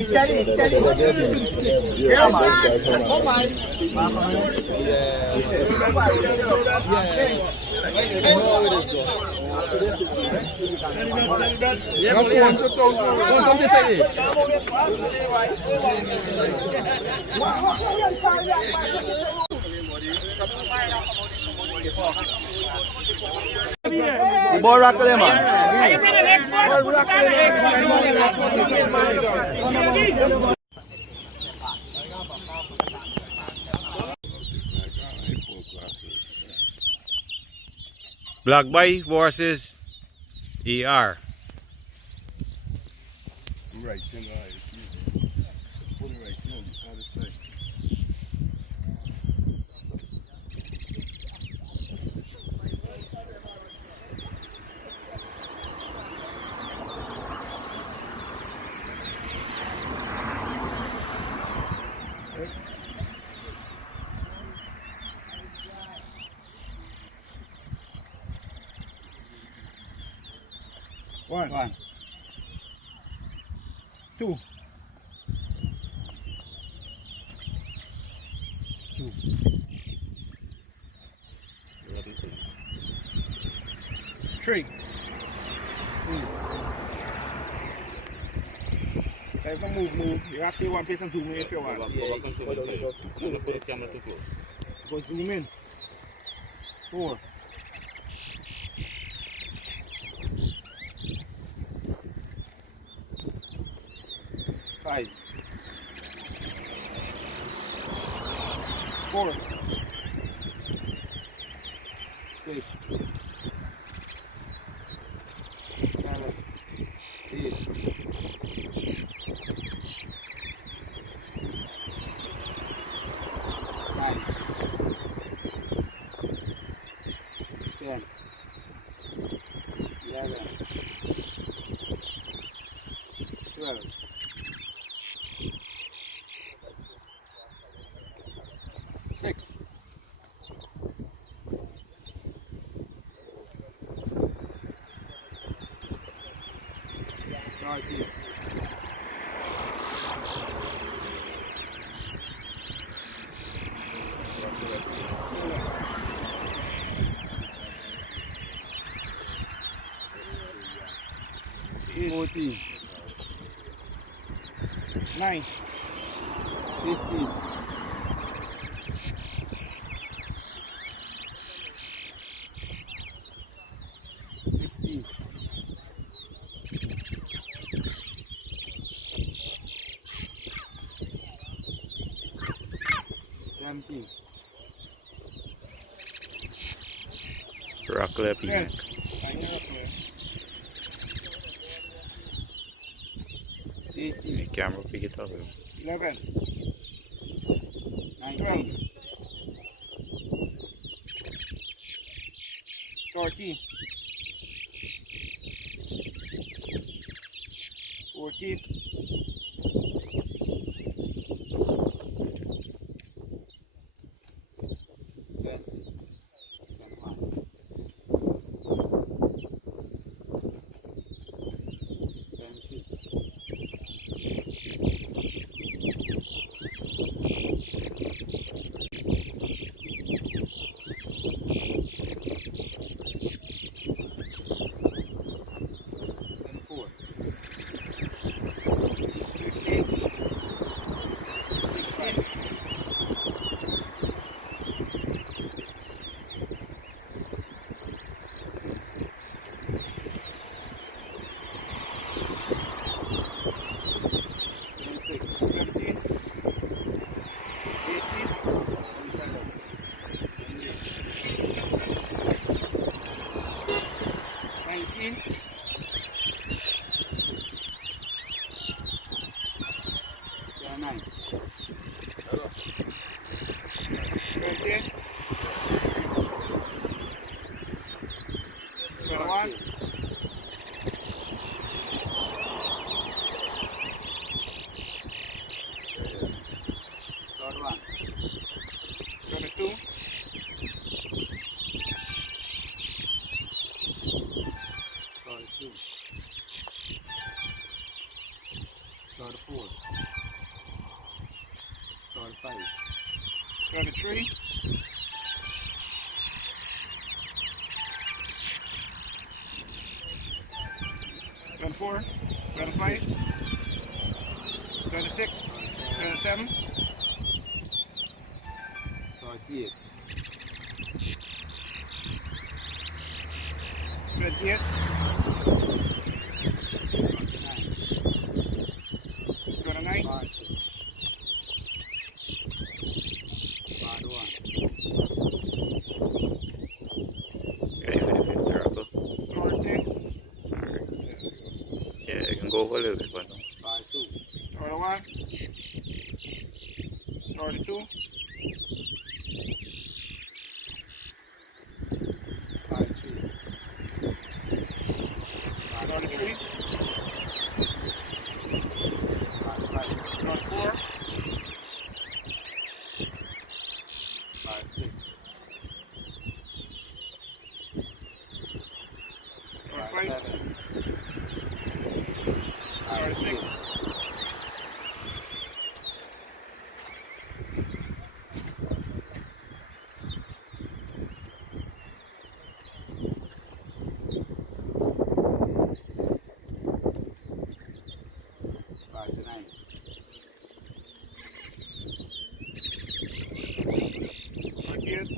Yeah, man. Come on. Yeah, 200,000. Come this side. The boy rock them, man. BLACKBOY versus ER. Right, put it right here. Other side. One. Two. Three. So if you move. You have to do one place and 2 minutes if you want. Go zoom in. 4. 5. 4. 6. 7. 8. 9. 10. 11. 12. 6. 13. 14. 9. 15. 16. 17. Rock left neck. 18. The camera pick it up. 11. 19. 13. 14. 24. Start a 4. Start a 5. Start a 3. Start a 4. Start a 5. Start a 6. Start a 7. Start 8. Start 8. Start a 9. Start 1. Ready for the fifth circle. Start 10. Alright. Yeah, you can go for a little bit, but no. Start 2. Start a 1. Start a 2. Start 3. Start a 3. Start 5. Start a 4. Start 6. Start a Start 5. 7. Start a 6. Start 9. Start 8.